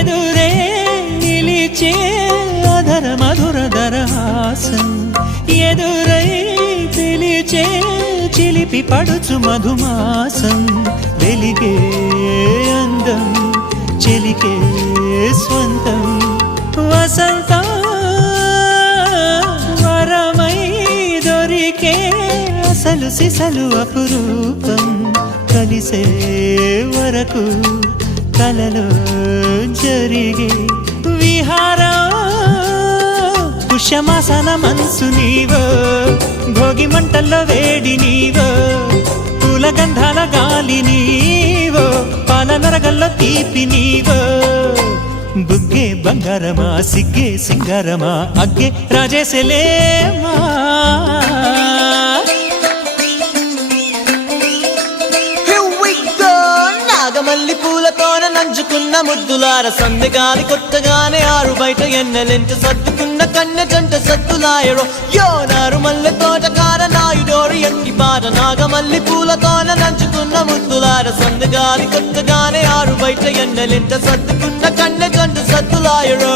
ఎదురే నిలిచే అధర మధుర దరహాసం ఎదురై పిలిచే చిలిపి పడుచు మధుమాసం వెలిగే అందం చెలికే స్వంతం వసంతం వరమై దొరికే అసలు సిసలు అపురూపం కలిసే వరకు కలలో జరిగే విహారం పుష్యమాసన మనసు నీవో భోగి మంటల్లో వేడి నీవో పూల గంధాల గాలి నీవో పాల నరగల్లో తీపి నీవో బుగ్గే బంగారమా సిగ్గే సింగారమా అగ్గే రాజేసలేమా నాగమల్లి పూలతోన నంచుకున్న ముద్దులార సందెగాలి కొత్తగానే ఆరు బయట ఎన్నెలెంట సర్దుకున్న కన్న జంట సత్తులాయరో యోనారు మల్లె తోటకార నాయుడోరు ఎంకి బాట నాగమల్లి పూలతోన నంచుకున్న ముద్దులార సందెగాలి కొత్తగానే ఆరు బయట ఎన్నెలెంట సర్దుకున్న కన్న జంట సత్తులాయరో